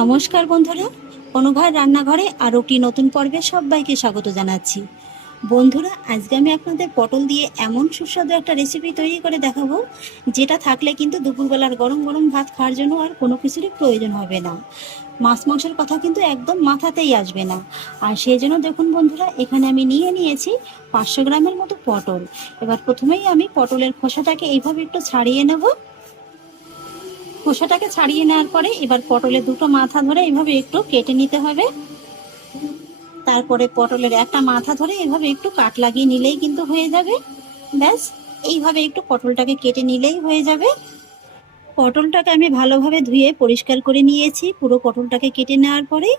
নমস্কার বন্ধুরা, অনুঘর রান্নাঘরে আরও একটি নতুন পর্বে সবাইকে স্বাগত জানাচ্ছি। বন্ধুরা, আজকে আমি আপনাদের পটল দিয়ে এমন সুস্বাদু একটা রেসিপি তৈরি করে দেখাবো, যেটা থাকলে কিন্তু দুপুরবেলার গরম গরম ভাত খাওয়ার জন্য আর কোনো কিছুরই প্রয়োজন হবে না। মাছ মাংসের কথা কিন্তু একদম মাথাতেই আসবে না। আর সেই জন্য দেখুন বন্ধুরা, এখানে আমি নিয়েছি 500 গ্রামের মতো পটল। এবার প্রথমেই আমি পটলের খোসাটাকে এইভাবে একটু ছাড়িয়ে নেব। খোসাটাকে ছাড়িয়ে নেওয়ার পরে এবার পটলের দুটো মাথা ধরে এইভাবে একটু কেটে নিতে হবে। তারপরে পটলের একটা মাথা ধরে এভাবে একটু কাট লাগিয়ে নিলেই কিন্তু হয়ে যাবে। ব্যাস, এইভাবে একটু পটলটাকে কেটে নিলেই হয়ে যাবে। পটলটাকে আমি ভালোভাবে ধুয়ে পরিষ্কার করে নিয়েছি পুরো পটলটাকে কেটে নেওয়ার পরে।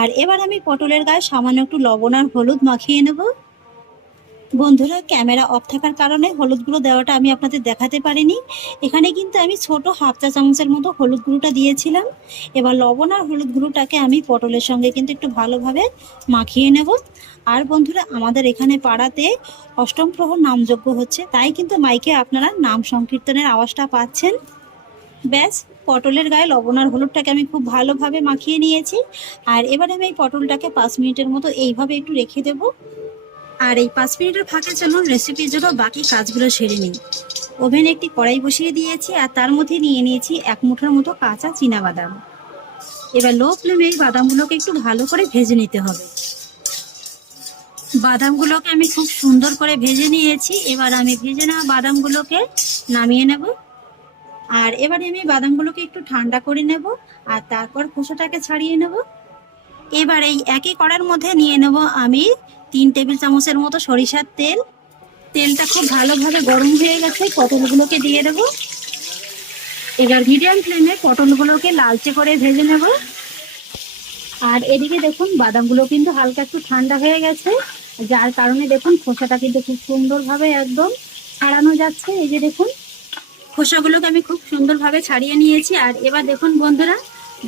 আর এবার আমি পটলের গায়ে সামান্য একটু লবণ আর হলুদ মাখিয়ে নেব। বন্ধুরা, ক্যামেরা অফ থাকার কারণে হলুদ গুঁড়ো দেওয়াটা আমি আপনাদের দেখাতে পারিনি। এখানে কিন্তু আমি ছোট হাফ চা চামচের মতো হলুদ গুঁড়োটা দিয়েছিলাম। এবার লবণ আর হলুদ গুঁড়োটাকে আমি পটলের সঙ্গে কিন্তু একটু ভালোভাবে মাখিয়ে নেব। আর বন্ধুরা, আমাদের এখানে পাড়াতে অষ্টম প্রহর নামযজ্ঞ হচ্ছে, তাই কিন্তু মাইকে আপনারা নাম সংকীর্তনের আওয়াজটা পাচ্ছেন। ব্যাস, পটলের গায়ে লবণ আর হলুদটাকে আমি খুব ভালোভাবে মাখিয়ে নিয়েছি। আর এবার আমি এই পটলটাকে 5 মিনিটের মতো এইভাবে একটু রেখে দেবো। আর এই 5 মিনিটের ফাঁকে চলুন রেসিপির জন্য বাকি কাজগুলো সেরে নিই। ওভেনে একটি কড়াই বসিয়ে দিয়েছি আর তার মধ্যে নিয়ে নিয়েছি 1 মুঠোর মতো কাঁচা বাদাম। এবার লো ফ্লেমে এই বাদামগুলোকে একটু ভালো করে ভেজে নিতে হবে। বাদামগুলোকে আমি খুব সুন্দর করে ভেজে নিয়েছি। এবার আমি ভেজে নেওয়া বাদামগুলোকে নামিয়ে নেব। আর এবারে আমি বাদামগুলোকে একটু ঠান্ডা করে নেব আর তারপর খোসাটাকে ছাড়িয়ে নেব। এবার এই একই কড়াইয়ের মধ্যে নিয়ে নেব আমি 3 টেবিল চামচের মতো সরিষার তেল। তেলটা খুব ভালোভাবে গরম হয়ে গেছে, পটলগুলোকে দিয়ে দেব। এবার মিডিয়াম ফ্লেমে পটলগুলোকে লালচে করে ভেজে নেব। আর এদিকে দেখুন বাদামগুলো কিন্তু হালকা একটু ঠান্ডা হয়ে গেছে, যার কারণে দেখুন খোসাটা কিন্তু খুব সুন্দরভাবে একদম ছাড়ানো যাচ্ছে। এই যে দেখুন, খোসাগুলোকে আমি খুব সুন্দরভাবে ছাড়িয়ে নিয়েছি। আর এবার দেখুন বন্ধুরা,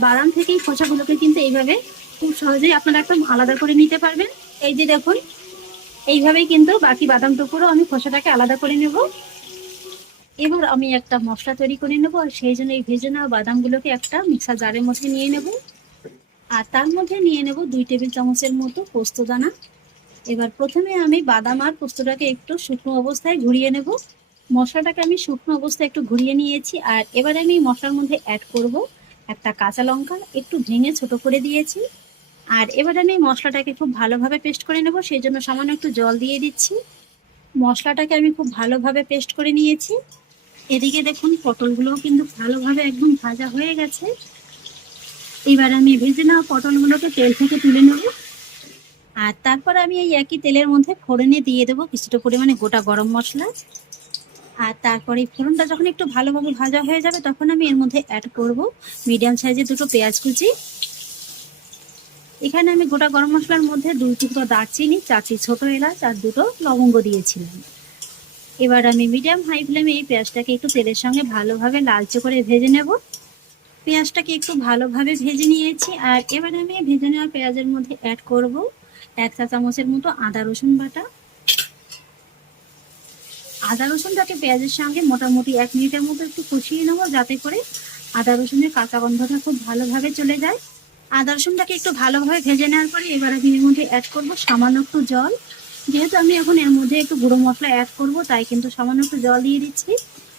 বাদাম থেকেই খোসাগুলোকে কিন্তু এইভাবে খুব সহজেই আপনারা একদম আলাদা করে নিতে পারবেন। এই যে দেখুন, এইভাবেই কিন্তু বাকি বাদাম টুকরো আমি খোসাটাকে আলাদা করে নেব। এবার আমি একটা মশলা তৈরি করে নেব, আর সেই জন্য এই ভেজে নেওয়া বাদামগুলোকে একটা মিক্সার জারের মধ্যে নিয়ে নেব। আর তার মধ্যে নিয়ে নেব 2 টেবিল চামচের মতো পোস্ত দানা। এবার প্রথমে আমি বাদাম আর পোস্তটাকে একটু শুকনো অবস্থায় ঘুরিয়ে নেব। মশলাটাকে আমি শুকনো অবস্থায় একটু ঘুরিয়ে নিয়েছি। আর এবারে আমি মশলার মধ্যে অ্যাড করব একটা কাঁচা লঙ্কা, একটু ভেঙে ছোট করে দিয়েছি। আর এবার আমি মশলাটাকে খুব ভালোভাবে পেস্ট করে নেব, সেই জন্য সামান্য একটু জল দিয়ে দিচ্ছি। মশলাটাকে আমি খুব ভালোভাবে পেস্ট করে নিয়েছি। এদিকে দেখুন পটলগুলোও কিন্তু ভালোভাবে একদম ভাজা হয়ে গেছে। এবার আমি ভেজে নেওয়া পটলগুলোকে তেল থেকে তুলে নেব। আর তারপর আমি এই একই তেলের মধ্যে ফোড়নে দিয়ে দেবো কিছুটা পরিমাণে গোটা গরম মশলা। আর তারপরে ফোড়নটা যখন একটু ভালোভাবে ভাজা হয়ে যাবে, তখন আমি এর মধ্যে অ্যাড করব মিডিয়াম সাইজের দুটো পেঁয়াজ কুচি। এখানে আমি গোটা গরম মশলার মধ্যে 2 টুকরো দারচিনি, 4টি ছোট এলাচ আর 2টো লবঙ্গ দিয়েছিলাম। এবার আমি মিডিয়াম হাই ফ্লেমে এই পেঁয়াজটাকে একটু তেলের সঙ্গে ভালোভাবে লালচে করে ভেজে নেব। পেঁয়াজটাকে একটু ভালোভাবে ভেজে নিয়েছি। আর এবার আমি ভেজে নেওয়া পেঁয়াজের মধ্যে অ্যাড করব 1 চা চামচের মতো আদা রসুন বাটা। আদা রসুনটাকে পেঁয়াজের সঙ্গে মোটামুটি 1 মিনিটের মতো একটু কষিয়ে নেবো, যাতে করে আদা রসুনের কাঁচা গন্ধটা খুব ভালোভাবে চলে যায়। আদা রসুনটাকে একটু ভালোভাবে ভেজে নেওয়ার পরে এবার আমি এর মধ্যে অ্যাড করব সামান্য একটু জল। যেহেতু আমি এখন এর মধ্যে একটু গুঁড়ো মশলা অ্যাড করব, তাই কিন্তু সামান্য একটু জল দিয়ে দিচ্ছি।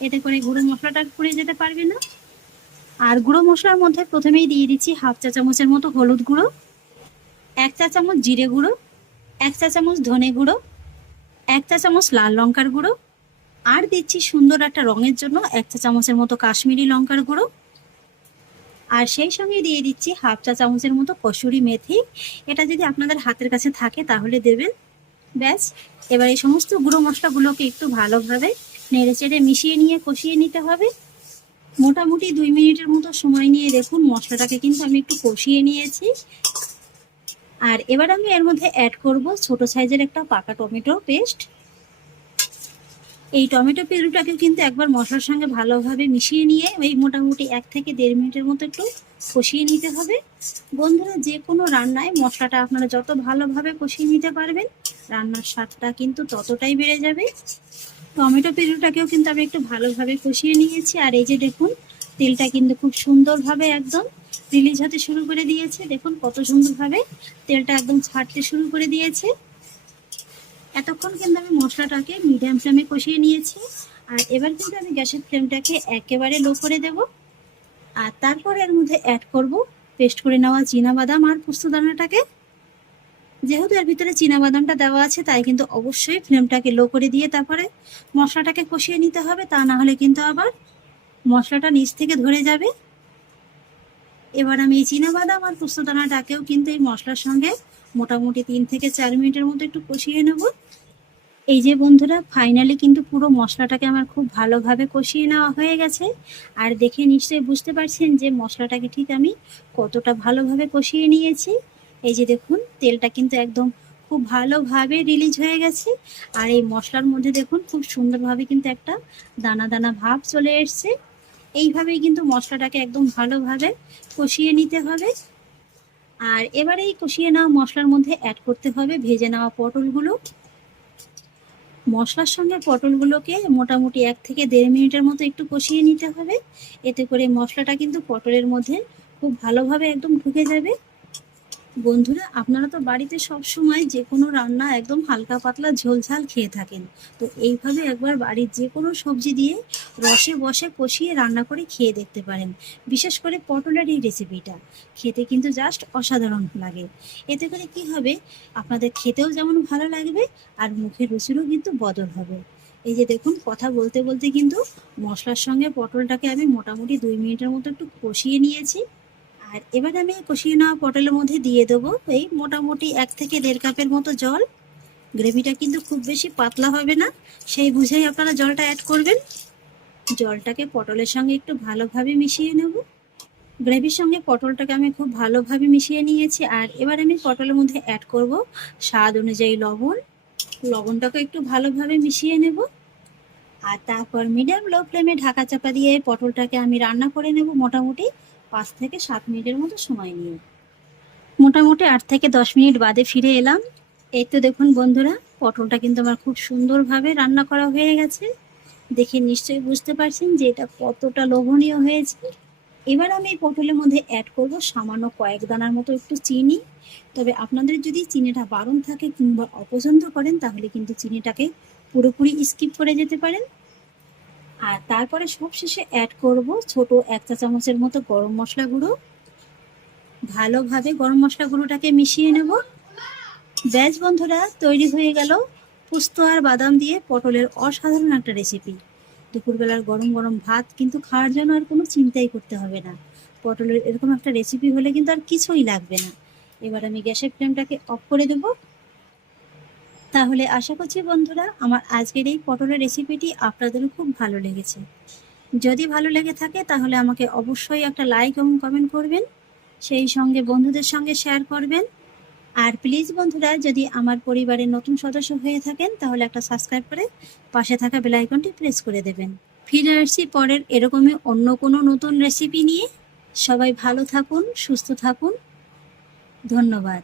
এতে করে গুঁড়ো মশলাটা পুড়ে যেতে পারবে না। আর গুঁড়ো মশলার মধ্যে প্রথমেই দিয়ে দিচ্ছি হাফ চা চামচের মতো হলুদ গুঁড়ো, 1 চা চামচ জিরে গুঁড়ো, 1 চা চামচ ধনে গুঁড়ো, 1 চা চামচ লাল লঙ্কার গুঁড়ো, আর দিচ্ছি সুন্দর একটা রঙের জন্য 1 চা চামচের মতো কাশ্মীরি লঙ্কার গুঁড়ো। আর সেই সঙ্গে দিয়ে দিচ্ছি হাফ চা চামচের মতো কসুরি মেথি। এটা যদি আপনাদের হাতের কাছে থাকে তাহলে দেবেন। ব্যাস, এবার এই সমস্ত গুঁড়ো মশলাগুলোকে একটু ভালোভাবে নেড়েচেড়ে মিশিয়ে নিয়ে কষিয়ে নিতে হবে। মোটামুটি 2 মিনিটের মতো সময় নিয়ে দেখুন মশলাটাকে কিন্তু আমি একটু কষিয়ে নিয়েছি। আর এবার আমি এর মধ্যে অ্যাড করব ছোট সাইজের একটা পাকা টমেটো পেস্ট। এই টমেটো পিউরিটাকেও কিন্তু একবার মশলার সঙ্গে ভালোভাবে মিশিয়ে নিয়ে ওই মোটামুটি 1 থেকে 1.5 মিনিটের মতো একটু কষিয়ে নিতে হবে। বন্ধুরা, যে কোনো রান্নায় মশলাটা আপনারা যত ভালোভাবে কষিয়ে নিতে পারবেন, রান্নার স্বাদটা কিন্তু ততটাই বেড়ে যাবে। টমেটো পিউরিটাকেও কিন্তু আমি একটু ভালোভাবে কষিয়ে নিয়েছি। আর এই যে দেখুন, তেলটা কিন্তু খুব সুন্দরভাবে একদম রিলিজ হতে শুরু করে দিয়েছে। দেখুন কত সুন্দরভাবে তেলটা একদম ছাড়তে শুরু করে দিয়েছে। এতক্ষণ কিন্তু আমি মশলাটাকে মিডিয়াম ফ্লেমে কষিয়ে নিয়েছি। আর এবার কিন্তু আমি গ্যাসের ফ্লেমটাকে একেবারে লো করে দেব। আর তারপর এর মধ্যে অ্যাড করব পেস্ট করে নেওয়া চীনাবাদাম আর পোস্তদানাটাকে। যেহেতু এর ভিতরে চীনাবাদামটা দেওয়া আছে, তাই কিন্তু অবশ্যই ফ্লেমটাকে লো করে দিয়ে তারপরে মশলাটাকে কষিয়ে নিতে হবে, তা না হলে কিন্তু আবার মশলাটা নিচ থেকে ধরে যাবে। এবার আমি এই চীনাবাদাম আর পোস্তদানাটাকেও কিন্তু এই মশলার সঙ্গে মোটামুটি 3 থেকে 4 মিনিটের মতো একটু কষিয়ে নেব। এই যে বন্ধুরা, ফাইনালি কিন্তু পুরো মশলাটাকে আমার খুব ভালোভাবে কষিয়ে নেওয়া হয়ে গেছে। আর দেখে নিশ্চয়ই বুঝতে পারছেন যে মশলাটাকে ঠিক আমি কতটা ভালোভাবে কষিয়ে নিয়েছি। এই যে দেখুন, তেলটা কিন্তু একদম খুব ভালোভাবে রিলিজ হয়ে গেছে। আর এই মশলার মধ্যে দেখুন খুব সুন্দরভাবে কিন্তু একটা দানা দানা ভাব চলে এসছে। এইভাবেই কিন্তু মশলাটাকে একদম ভালোভাবে কষিয়ে নিতে হবে। আর এবারে এই কষিয়ে নেওয়া মশলার মধ্যে অ্যাড করতে হবে ভেজে নেওয়া পটলগুলো। মশলার সঙ্গে পটলগুলোকে মোটামুটি 1 থেকে 1.5 মিনিটের মতো একটু কষিয়ে নিতে হবে। এতে করে মশলাটা কিন্তু পটলের মধ্যে খুব ভালোভাবে একদম ঢুকে যাবে। বন্ধুরা, আপনারা তো বাড়িতে সব সময় যে কোনো রান্না একদম হালকা পাতলা ঝোলঝাল খেয়ে থাকেন। তো এইভাবে একবার বাড়ির যে কোনো সবজি দিয়ে রসে বসে কষিয়ে রান্না করে খেয়ে দেখতে পারেন। বিশেষ করে পটলের এই রেসিপিটা খেতে কিন্তু জাস্ট অসাধারণ লাগে। এতে করে কি হবে, আপনাদের খেতেও যেমন ভালো লাগবে আর মুখের রুচিরও কিন্তু বদল হবে। এই যে দেখুন, কথা বলতে বলতে কিন্তু মশলার সঙ্গে পটলটাকে আমি মোটামুটি 2 মিনিটের মতো একটু কষিয়ে নিয়েছি। আর এবার আমি কষিয়ে নেওয়া পটলের মধ্যে দিয়ে দেবো এই মোটামুটি 1 থেকে 1.5 কাপের মতো জল। গ্রেভিটা কিন্তু খুব বেশি পাতলা হবে না, সেই বুঝেই আপনারা জলটা অ্যাড করবেন। জলটাকে পটলের সঙ্গে একটু ভালোভাবে মিশিয়ে নেব। গ্রেভির সঙ্গে পটলটাকে আমি খুব ভালোভাবে মিশিয়ে নিয়েছি। আর এবার আমি পটলের মধ্যে অ্যাড করব স্বাদ অনুযায়ী লবণ। লবণটাকে একটু ভালোভাবে মিশিয়ে নেব। আর তারপর মিডিয়াম লো ফ্লেমে ঢাকা চাপা দিয়ে পটলটাকে আমি রান্না করে নেব মোটামুটি 5 থেকে 7 মিনিটের মতো সময় নিয়ে। মোটামুটি 8 থেকে 10 মিনিট বাদে ফিরে এলাম। এই তো দেখুন বন্ধুরা, পটলটা কিন্তু আমার খুব সুন্দরভাবে রান্না করা হয়ে গেছে। দেখে নিশ্চয়ই বুঝতে পারছেন যে এটা কতটা লোভনীয় হয়েছে। এবার আমি এই পটলের মধ্যে অ্যাড করব সামান্য কয়েক দানার মতো একটু চিনি। তবে আপনাদের যদি চিনিটা বারণ থাকে কিংবা অপছন্দ করেন, তাহলে কিন্তু চিনিটাকে পুরোপুরি স্কিপ করে যেতে পারেন। আর তারপরে সবশেষে অ্যাড করব ছোট 1 চা চামচের মতো গরম মশলা গুঁড়ো। ভালোভাবে গরম মশলা গুঁড়োটাকে মিশিয়ে নেব। ব্যাস বন্ধুরা, তৈরি হয়ে গেল পোস্ত আর বাদাম দিয়ে পটলের অসাধারণ একটা রেসিপি। দুপুরবেলার গরম গরম ভাত কিন্তু খাওয়ার জন্য আর কোনো চিন্তাই করতে হবে না। পটলের এরকম একটা রেসিপি হলে কিন্তু আর কিছুই লাগবে না। এবার আমি গ্যাসের ফ্লেমটাকে অফ করে দেব। তাহলে আশা করছি বন্ধুরা, আমার আজকের এই পটলের রেসিপিটি আপনাদেরও খুব ভালো লেগেছে। যদি ভালো লেগে থাকে তাহলে আমাকে অবশ্যই একটা লাইক এবং কমেন্ট করবেন, সেই সঙ্গে বন্ধুদের সঙ্গে শেয়ার করবেন। আর প্লিজ বন্ধুরা, যদি আমার পরিবারের নতুন সদস্য হয়ে থাকেন তাহলে একটা সাবস্ক্রাইব করে পাশে থাকা বেল আইকনটি প্রেস করে দেবেন। ফিরে আসছি পরের এরকমই অন্য কোনো নতুন রেসিপি নিয়ে। সবাই ভালো থাকুন, সুস্থ থাকুন। ধন্যবাদ।